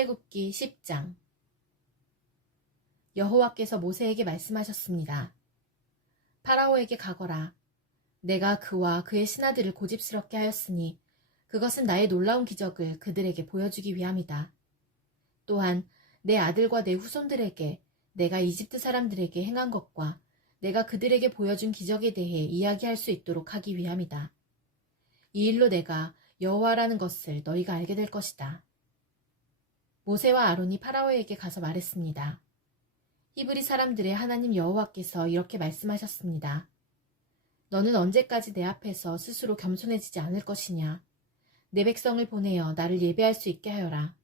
출애굽기 10장. 여호와께서 모세에게 말씀하셨습니다. 파라오에게 가거라. 내가 그와 그의 신하들을 고집스럽게 하였으니 그것은 나의 놀라운 기적을 그들에게 보여주기 위함이다. 또한 내 아들과 내 후손들에게 내가 이집트 사람들에게 행한 것과 내가 그들에게 보여준 기적에 대해 이야기할 수 있도록 하기 위함이다. 이 일로 내가 여호와라는 것을 너희가 알게 될 것이다. 모세와 아론이 파라오에게 가서 말했습니다. 히브리 사람들의 하나님 여호와께서 이렇게 말씀하셨습니다. 너는 언제까지 내 앞에서 스스로 겸손해지지 않을 것이냐? 내 백성을 보내어 나를 예배할 수 있게 하여라.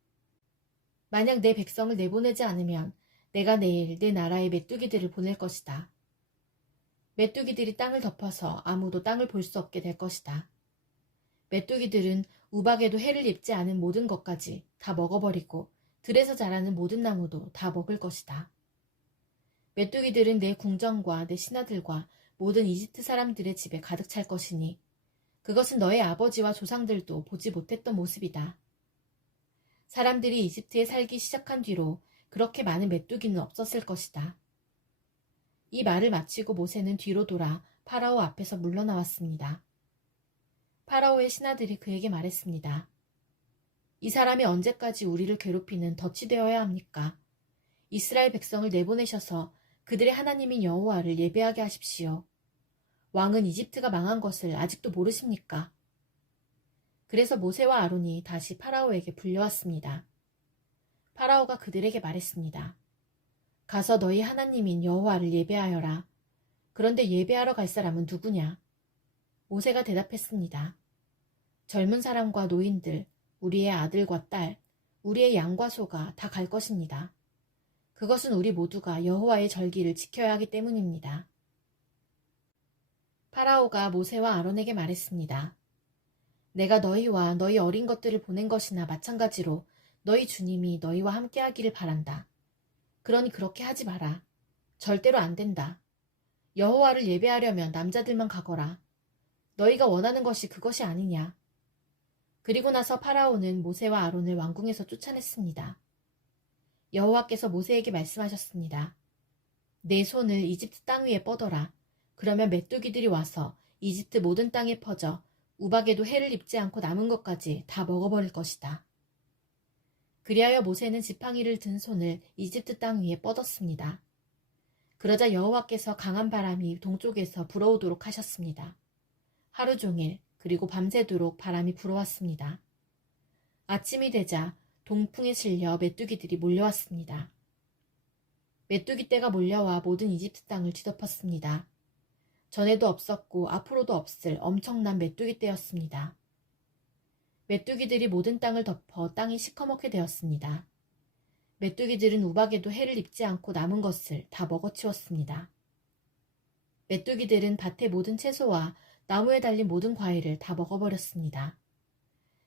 만약 내 백성을 내보내지 않으면 내가 내일 내 나라에 메뚜기들을 보낼 것이다. 메뚜기들이 땅을 덮어서 아무도 땅을 볼 수 없게 될 것이다. 메뚜기들은 우박에도 해를 입지 않은 모든 것까지 다 먹어버리고 들에서 자라는 모든 나무도 다 먹을 것이다. 메뚜기들은 내 궁정과 내 신하들과 모든 이집트 사람들의 집에 가득 찰 것이니 그것은 너의 아버지와 조상들도 보지 못했던 모습이다. 사람들이 이집트에 살기 시작한 뒤로 그렇게 많은 메뚜기는 없었을 것이다. 이 말을 마치고 모세는 뒤로 돌아 파라오 앞에서 물러나왔습니다. 파라오의 신하들이 그에게 말했습니다. 이 사람이 언제까지 우리를 괴롭히는 덫이 되어야 합니까? 이스라엘 백성을 내보내셔서 그들의 하나님인 여호와를 예배하게 하십시오. 왕은 이집트가 망한 것을 아직도 모르십니까? 그래서 모세와 아론이 다시 파라오에게 불려왔습니다. 파라오가 그들에게 말했습니다. 가서 너희 하나님인 여호와를 예배하여라. 그런데 예배하러 갈 사람은 누구냐? 모세가 대답했습니다. 젊은 사람과 노인들, 우리의 아들과 딸, 우리의 양과 소가 다 갈 것입니다. 그것은 우리 모두가 여호와의 절기를 지켜야 하기 때문입니다. 파라오가 모세와 아론에게 말했습니다. 내가 너희와 너희 어린 것들을 보낸 것이나 마찬가지로 너희 주님이 너희와 함께 하기를 바란다. 그러니 그렇게 하지 마라. 절대로 안 된다. 여호와를 예배하려면 남자들만 가거라. 너희가 원하는 것이 그것이 아니냐. 그리고 나서 파라오는 모세와 아론을 왕궁에서 쫓아냈습니다. 여호와께서 모세에게 말씀하셨습니다. 내 손을 이집트 땅 위에 뻗어라. 그러면 메뚜기들이 와서 이집트 모든 땅에 퍼져 우박에도 해를 입지 않고 남은 것까지 다 먹어버릴 것이다. 그리하여 모세는 지팡이를 든 손을 이집트 땅 위에 뻗었습니다. 그러자 여호와께서 강한 바람이 동쪽에서 불어오도록 하셨습니다. 하루 종일 그리고 밤새도록 바람이 불어왔습니다. 아침이 되자 동풍에 실려 메뚜기들이 몰려왔습니다. 메뚜기 떼가 몰려와 모든 이집트 땅을 뒤덮었습니다. 전에도 없었고 앞으로도 없을 엄청난 메뚜기 떼였습니다. 메뚜기들이 모든 땅을 덮어 땅이 시커멓게 되었습니다. 메뚜기들은 우박에도 해를 입지 않고 남은 것을 다 먹어치웠습니다. 메뚜기들은 밭의 모든 채소와 나무에 달린 모든 과일을 다 먹어버렸습니다.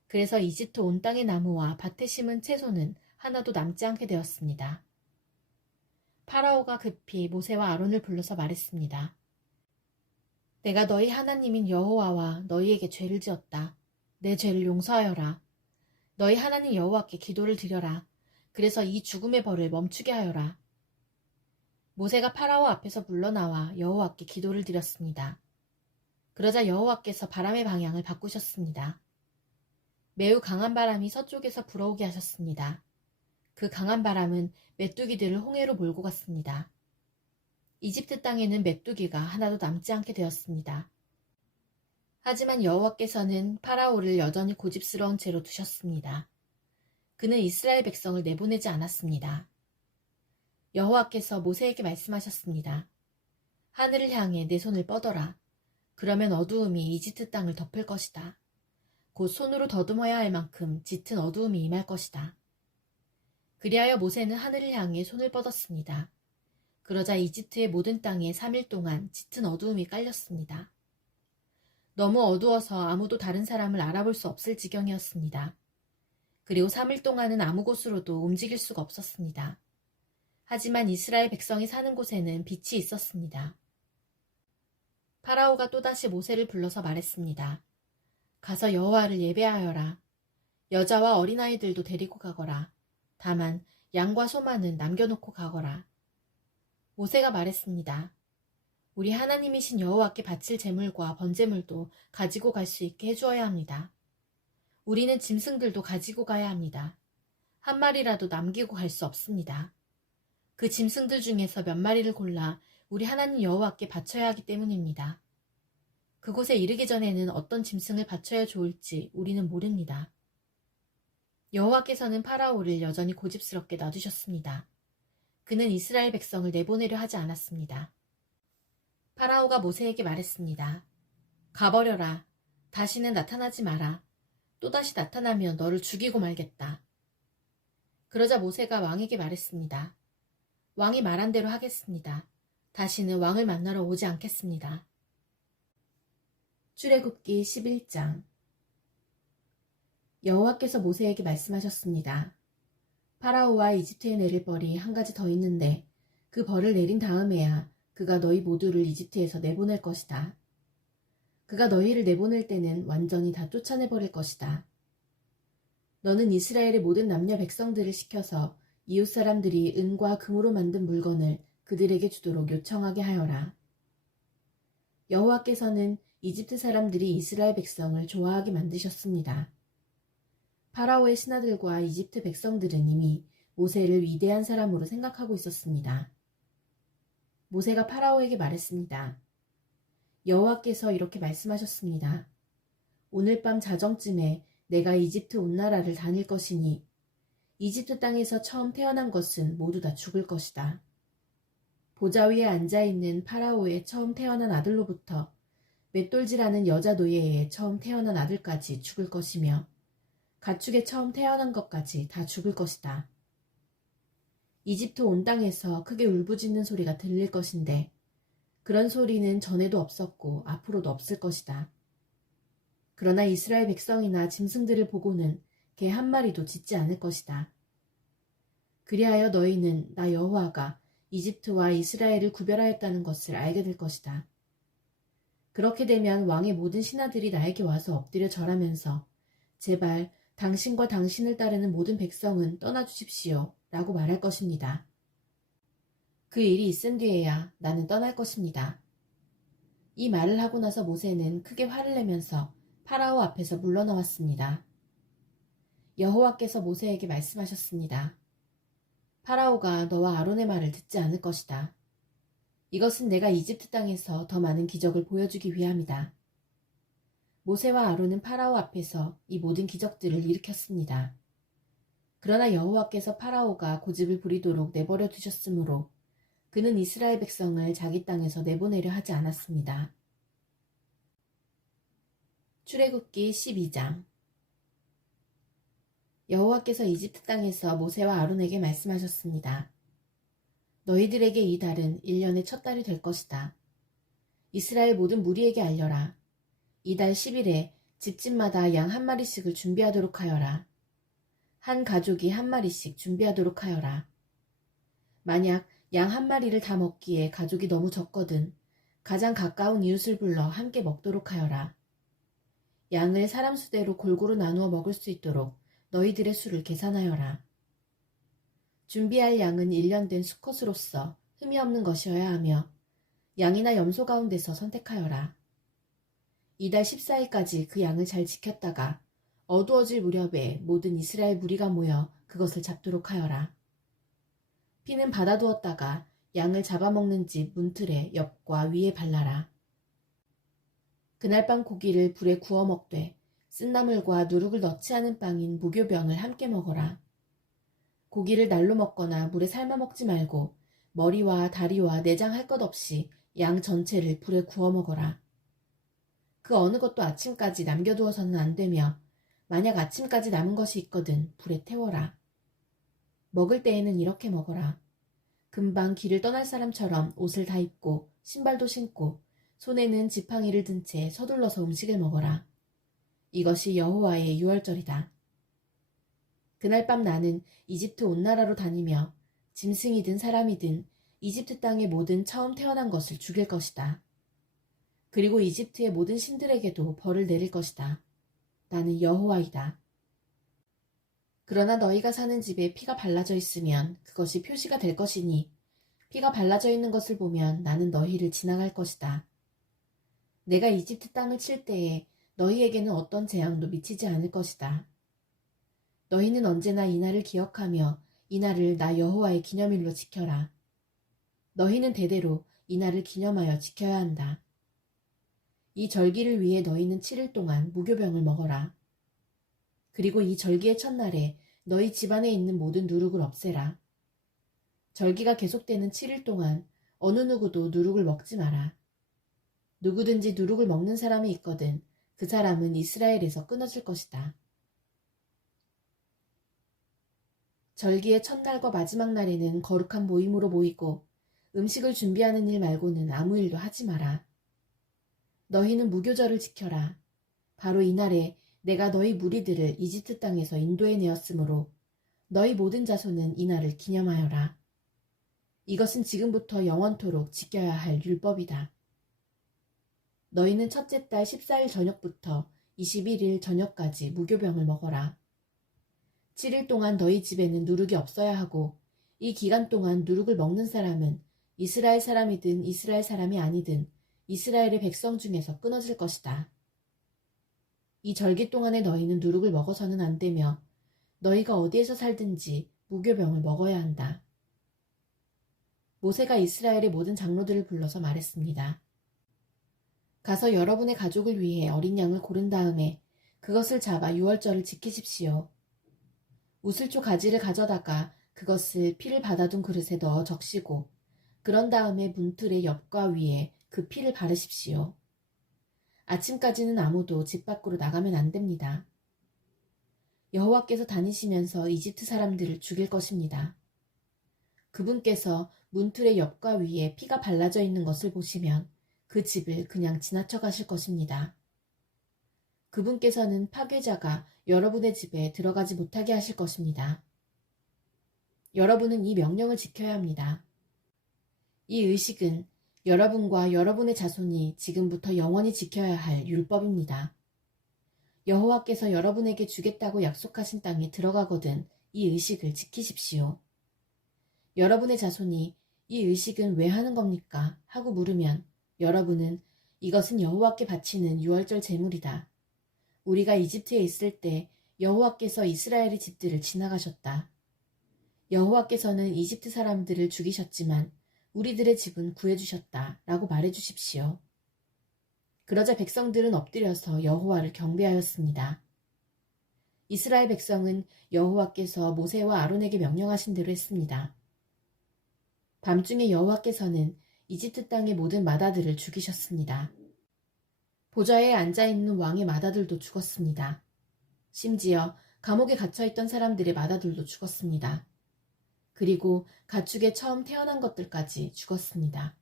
그래서 이집트 온 땅의 나무와 밭에 심은 채소는 하나도 남지 않게 되었습니다. 파라오가 급히 모세와 아론을 불러서 말했습니다. 내가 너희 하나님인 여호와와 너희에게 죄를 지었다. 내 죄를 용서하여라. 너희 하나님 여호와께 기도를 드려라. 그래서 이 죽음의 벌을 멈추게 하여라. 모세가 파라오 앞에서 물러나와 여호와께 기도를 드렸습니다. 그러자 여호와께서 바람의 방향을 바꾸셨습니다. 매우 강한 바람이 서쪽에서 불어오게 하셨습니다. 그 강한 바람은 메뚜기들을 홍해로 몰고 갔습니다. 이집트 땅에는 메뚜기가 하나도 남지 않게 되었습니다. 하지만 여호와께서는 파라오를 여전히 고집스러운 채로 두셨습니다. 그는 이스라엘 백성을 내보내지 않았습니다. 여호와께서 모세에게 말씀하셨습니다. 하늘을 향해 내 손을 뻗어라. 그러면 어두움이 이집트 땅을 덮을 것이다. 곧 손으로 더듬어야 할 만큼 짙은 어두움이 임할 것이다. 그리하여 모세는 하늘을 향해 손을 뻗었습니다. 그러자 이집트의 모든 땅에 3일 동안 짙은 어두움이 깔렸습니다. 너무 어두워서 아무도 다른 사람을 알아볼 수 없을 지경이었습니다. 그리고 3일 동안은 아무 곳으로도 움직일 수가 없었습니다. 하지만 이스라엘 백성이 사는 곳에는 빛이 있었습니다. 파라오가 또다시 모세를 불러서 말했습니다. 가서 여호와를 예배하여라. 여자와 어린아이들도 데리고 가거라. 다만 양과 소만은 남겨놓고 가거라. 모세가 말했습니다. 우리 하나님이신 여호와께 바칠 제물과 번제물도 가지고 갈 수 있게 해주어야 합니다. 우리는 짐승들도 가지고 가야 합니다. 한 마리라도 남기고 갈 수 없습니다. 그 짐승들 중에서 몇 마리를 골라 우리 하나님 여호와께 바쳐야 하기 때문입니다. 그곳에 이르기 전에는 어떤 짐승을 바쳐야 좋을지 우리는 모릅니다. 여호와께서는 파라오를 여전히 고집스럽게 놔두셨습니다. 그는 이스라엘 백성을 내보내려 하지 않았습니다. 파라오가 모세에게 말했습니다. 가버려라. 다시는 나타나지 마라. 또다시 나타나면 너를 죽이고 말겠다. 그러자 모세가 왕에게 말했습니다. 왕이 말한 대로 하겠습니다. 다시는 왕을 만나러 오지 않겠습니다. 출애굽기 11장. 여호와께서 모세에게 말씀하셨습니다. 파라오와 이집트에 내릴 벌이 한 가지 더 있는데 그 벌을 내린 다음에야 그가 너희 모두를 이집트에서 내보낼 것이다. 그가 너희를 내보낼 때는 완전히 다 쫓아내버릴 것이다. 너는 이스라엘의 모든 남녀 백성들을 시켜서 이웃 사람들이 은과 금으로 만든 물건을 그들에게 주도록 요청하게 하여라. 여호와께서는 이집트 사람들이 이스라엘 백성을 좋아하게 만드셨습니다. 파라오의 신하들과 이집트 백성들은 이미 모세를 위대한 사람으로 생각하고 있었습니다. 모세가 파라오에게 말했습니다. 여호와께서 이렇게 말씀하셨습니다. 오늘 밤 자정쯤에 내가 이집트 온 나라를 다닐 것이니 이집트 땅에서 처음 태어난 것은 모두 다 죽을 것이다. 보좌 위에 앉아있는 파라오의 처음 태어난 아들로부터 맷돌질하는 여자 노예의 처음 태어난 아들까지 죽을 것이며 가축의 처음 태어난 것까지 다 죽을 것이다. 이집트 온 땅에서 크게 울부짖는 소리가 들릴 것인데 그런 소리는 전에도 없었고 앞으로도 없을 것이다. 그러나 이스라엘 백성이나 짐승들을 보고는 개 한 마리도 짖지 않을 것이다. 그리하여 너희는 나 여호와가 이집트와 이스라엘을 구별하였다는 것을 알게 될 것이다. 그렇게 되면 왕의 모든 신하들이 나에게 와서 엎드려 절하면서 제발 당신과 당신을 따르는 모든 백성은 떠나주십시오 라고 말할 것입니다. 그 일이 있은 뒤에야 나는 떠날 것입니다. 이 말을 하고 나서 모세는 크게 화를 내면서 파라오 앞에서 물러나왔습니다. 여호와께서 모세에게 말씀하셨습니다. 파라오가 너와 아론의 말을 듣지 않을 것이다. 이것은 내가 이집트 땅에서 더 많은 기적을 보여주기 위함이다. 모세와 아론은 파라오 앞에서 이 모든 기적들을 일으켰습니다. 그러나 여호와께서 파라오가 고집을 부리도록 내버려 두셨으므로 그는 이스라엘 백성을 자기 땅에서 내보내려 하지 않았습니다. 출애굽기 12장. 여호와께서 이집트 땅에서 모세와 아론에게 말씀하셨습니다. 너희들에게 이 달은 1년의 첫 달이 될 것이다. 이스라엘 모든 무리에게 알려라. 이 달 10일에 집집마다 양 한 마리씩을 준비하도록 하여라. 한 가족이 한 마리씩 준비하도록 하여라. 만약 양 한 마리를 다 먹기에 가족이 너무 적거든 가장 가까운 이웃을 불러 함께 먹도록 하여라. 양을 사람 수대로 골고루 나누어 먹을 수 있도록 너희들의 수를 계산하여라. 준비할 양은 1년 된 수컷으로서 흠이 없는 것이어야 하며 양이나 염소 가운데서 선택하여라. 이달 14일까지 그 양을 잘 지켰다가 어두워질 무렵에 모든 이스라엘 무리가 모여 그것을 잡도록 하여라. 피는 받아두었다가 양을 잡아먹는 집 문틀의 옆과 위에 발라라. 그날 밤 고기를 불에 구워 먹되 쓴나물과 누룩을 넣지 않은 빵인 무교병을 함께 먹어라. 고기를 날로 먹거나 물에 삶아 먹지 말고 머리와 다리와 내장 할 것 없이 양 전체를 불에 구워 먹어라. 그 어느 것도 아침까지 남겨두어서는 안 되며 만약 아침까지 남은 것이 있거든 불에 태워라. 먹을 때에는 이렇게 먹어라. 금방 길을 떠날 사람처럼 옷을 다 입고 신발도 신고 손에는 지팡이를 든 채 서둘러서 음식을 먹어라. 이것이 여호와의 유월절이다. 그날 밤 나는 이집트 온 나라로 다니며 짐승이든 사람이든 이집트 땅의 모든 처음 태어난 것을 죽일 것이다. 그리고 이집트의 모든 신들에게도 벌을 내릴 것이다. 나는 여호와이다. 그러나 너희가 사는 집에 피가 발라져 있으면 그것이 표시가 될 것이니 피가 발라져 있는 것을 보면 나는 너희를 지나갈 것이다. 내가 이집트 땅을 칠 때에 너희에게는 어떤 재앙도 미치지 않을 것이다. 너희는 언제나 이 날을 기억하며 이 날을 나 여호와의 기념일로 지켜라. 너희는 대대로 이 날을 기념하여 지켜야 한다. 이 절기를 위해 너희는 7일 동안 무교병을 먹어라. 그리고 이 절기의 첫날에 너희 집안에 있는 모든 누룩을 없애라. 절기가 계속되는 7일 동안 어느 누구도 누룩을 먹지 마라. 누구든지 누룩을 먹는 사람이 있거든 그 사람은 이스라엘에서 끊어질 것이다. 절기의 첫날과 마지막 날에는 거룩한 모임으로 모이고 음식을 준비하는 일 말고는 아무 일도 하지 마라. 너희는 무교절을 지켜라. 바로 이날에 내가 너희 무리들을 이집트 땅에서 인도해내었으므로 너희 모든 자손은 이날을 기념하여라. 이것은 지금부터 영원토록 지켜야 할 율법이다. 너희는 첫째 달 14일 저녁부터 21일 저녁까지 무교병을 먹어라. 7일 동안 너희 집에는 누룩이 없어야 하고 이 기간 동안 누룩을 먹는 사람은 이스라엘 사람이든 이스라엘 사람이 아니든 이스라엘의 백성 중에서 끊어질 것이다. 이 절기 동안에 너희는 누룩을 먹어서는 안 되며 너희가 어디에서 살든지 무교병을 먹어야 한다. 모세가 이스라엘의 모든 장로들을 불러서 말했습니다. 가서 여러분의 가족을 위해 어린 양을 고른 다음에 그것을 잡아 유월절을 지키십시오. 우슬초 가지를 가져다가 그것을 피를 받아둔 그릇에 넣어 적시고 그런 다음에 문틀의 옆과 위에 그 피를 바르십시오. 아침까지는 아무도 집 밖으로 나가면 안 됩니다. 여호와께서 다니시면서 이집트 사람들을 죽일 것입니다. 그분께서 문틀의 옆과 위에 피가 발라져 있는 것을 보시면 그 집을 그냥 지나쳐 가실 것입니다. 그분께서는 파괴자가 여러분의 집에 들어가지 못하게 하실 것입니다. 여러분은 이 명령을 지켜야 합니다. 이 의식은 여러분과 여러분의 자손이 지금부터 영원히 지켜야 할 율법입니다. 여호와께서 여러분에게 주겠다고 약속하신 땅에 들어가거든 이 의식을 지키십시오. 여러분의 자손이 이 의식은 왜 하는 겁니까? 하고 물으면 여러분은 이것은 여호와께 바치는 유월절 제물이다. 우리가 이집트에 있을 때 여호와께서 이스라엘의 집들을 지나가셨다. 여호와께서는 이집트 사람들을 죽이셨지만 우리들의 집은 구해주셨다 라고 말해주십시오. 그러자 백성들은 엎드려서 여호와를 경배하였습니다. 이스라엘 백성은 여호와께서 모세와 아론에게 명령하신 대로 했습니다. 밤중에 여호와께서는 이집트 땅의 모든 마다들을 죽이셨습니다. 보좌에 앉아있는 왕의 마다들도 죽었습니다. 심지어 감옥에 갇혀있던 사람들의 마다들도 죽었습니다. 그리고 가축에 처음 태어난 것들까지 죽었습니다.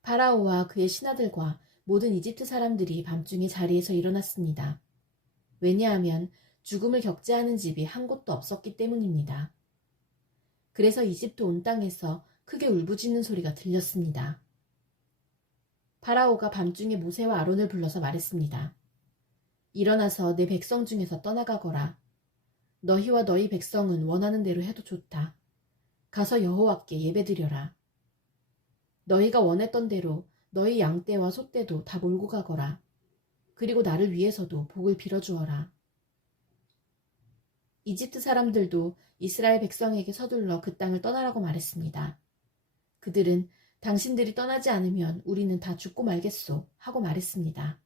파라오와 그의 신하들과 모든 이집트 사람들이 밤중에 자리에서 일어났습니다. 왜냐하면 죽음을 겪지하는 집이 한 곳도 없었기 때문입니다. 그래서 이집트 온 땅에서 크게 울부짖는 소리가 들렸습니다. 파라오가 밤중에 모세와 아론을 불러서 말했습니다. 일어나서 내 백성 중에서 떠나가거라. 너희와 너희 백성은 원하는 대로 해도 좋다. 가서 여호와께 예배드려라. 너희가 원했던 대로 너희 양떼와 소떼도 다 몰고 가거라. 그리고 나를 위해서도 복을 빌어주어라. 이집트 사람들도 이스라엘 백성에게 서둘러 그 땅을 떠나라고 말했습니다. 그들은 당신들이 떠나지 않으면 우리는 다 죽고 말겠소 하고 말했습니다.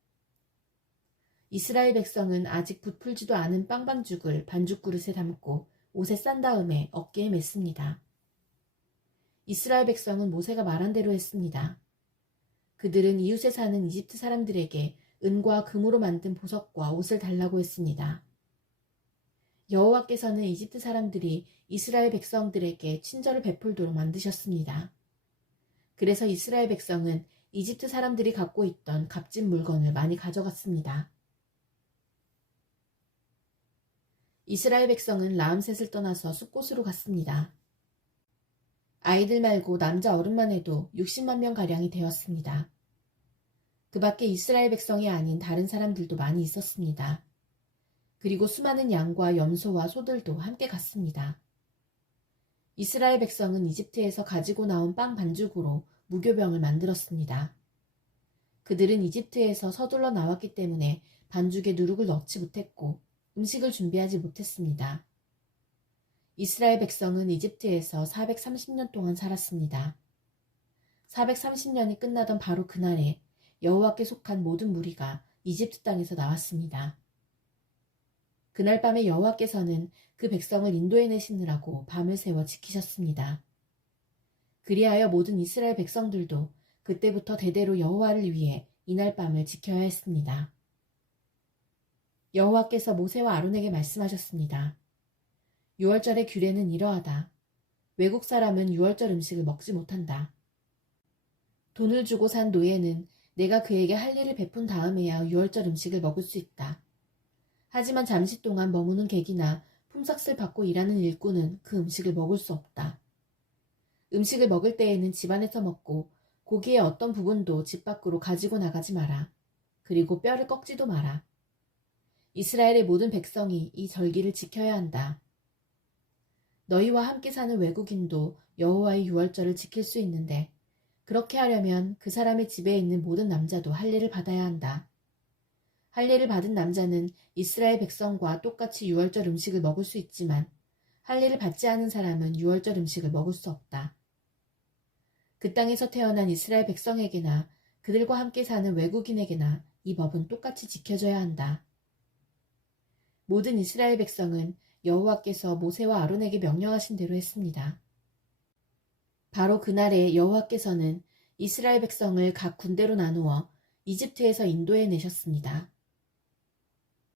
이스라엘 백성은 아직 부풀지도 않은 빵반죽을 반죽 그릇에 담고 옷에 싼 다음에 어깨에 맸습니다. 이스라엘 백성은 모세가 말한 대로 했습니다. 그들은 이웃에 사는 이집트 사람들에게 은과 금으로 만든 보석과 옷을 달라고 했습니다. 여호와께서는 이집트 사람들이 이스라엘 백성들에게 친절을 베풀도록 만드셨습니다. 그래서 이스라엘 백성은 이집트 사람들이 갖고 있던 값진 물건을 많이 가져갔습니다. 이스라엘 백성은 라암셋을 떠나서 숫곳으로 갔습니다. 아이들 말고 남자 어른만 해도 60만 명가량이 되었습니다. 그 밖에 이스라엘 백성이 아닌 다른 사람들도 많이 있었습니다. 그리고 수많은 양과 염소와 소들도 함께 갔습니다. 이스라엘 백성은 이집트에서 가지고 나온 빵 반죽으로 무교병을 만들었습니다. 그들은 이집트에서 서둘러 나왔기 때문에 반죽에 누룩을 넣지 못했고 음식을 준비하지 못했습니다. 이스라엘 백성은 이집트에서 430년 동안 살았습니다. 430년이 끝나던 바로 그날에 여호와께 속한 모든 무리가 이집트 땅에서 나왔습니다. 그날 밤에 여호와께서는 그 백성을 인도해내시느라고 밤을 새워 지키셨습니다. 그리하여 모든 이스라엘 백성들도 그때부터 대대로 여호와를 위해 이날 밤을 지켜야 했습니다. 여호와께서 모세와 아론에게 말씀하셨습니다. 유월절의 규례는 이러하다. 외국 사람은 유월절 음식을 먹지 못한다. 돈을 주고 산 노예는 내가 그에게 할 일을 베푼 다음에야 유월절 음식을 먹을 수 있다. 하지만 잠시 동안 머무는 객이나 품삯을 받고 일하는 일꾼은 그 음식을 먹을 수 없다. 음식을 먹을 때에는 집 안에서 먹고 고기의 어떤 부분도 집 밖으로 가지고 나가지 마라. 그리고 뼈를 꺾지도 마라. 이스라엘의 모든 백성이 이 절기를 지켜야 한다. 너희와 함께 사는 외국인도 여호와의 유월절을 지킬 수 있는데 그렇게 하려면 그 사람의 집에 있는 모든 남자도 할례를 받아야 한다. 할례를 받은 남자는 이스라엘 백성과 똑같이 유월절 음식을 먹을 수 있지만 할례를 받지 않은 사람은 유월절 음식을 먹을 수 없다. 그 땅에서 태어난 이스라엘 백성에게나 그들과 함께 사는 외국인에게나 이 법은 똑같이 지켜져야 한다. 모든 이스라엘 백성은 여호와께서 모세와 아론에게 명령하신 대로 했습니다. 바로 그날에 여호와께서는 이스라엘 백성을 각 군대로 나누어 이집트에서 인도해 내셨습니다.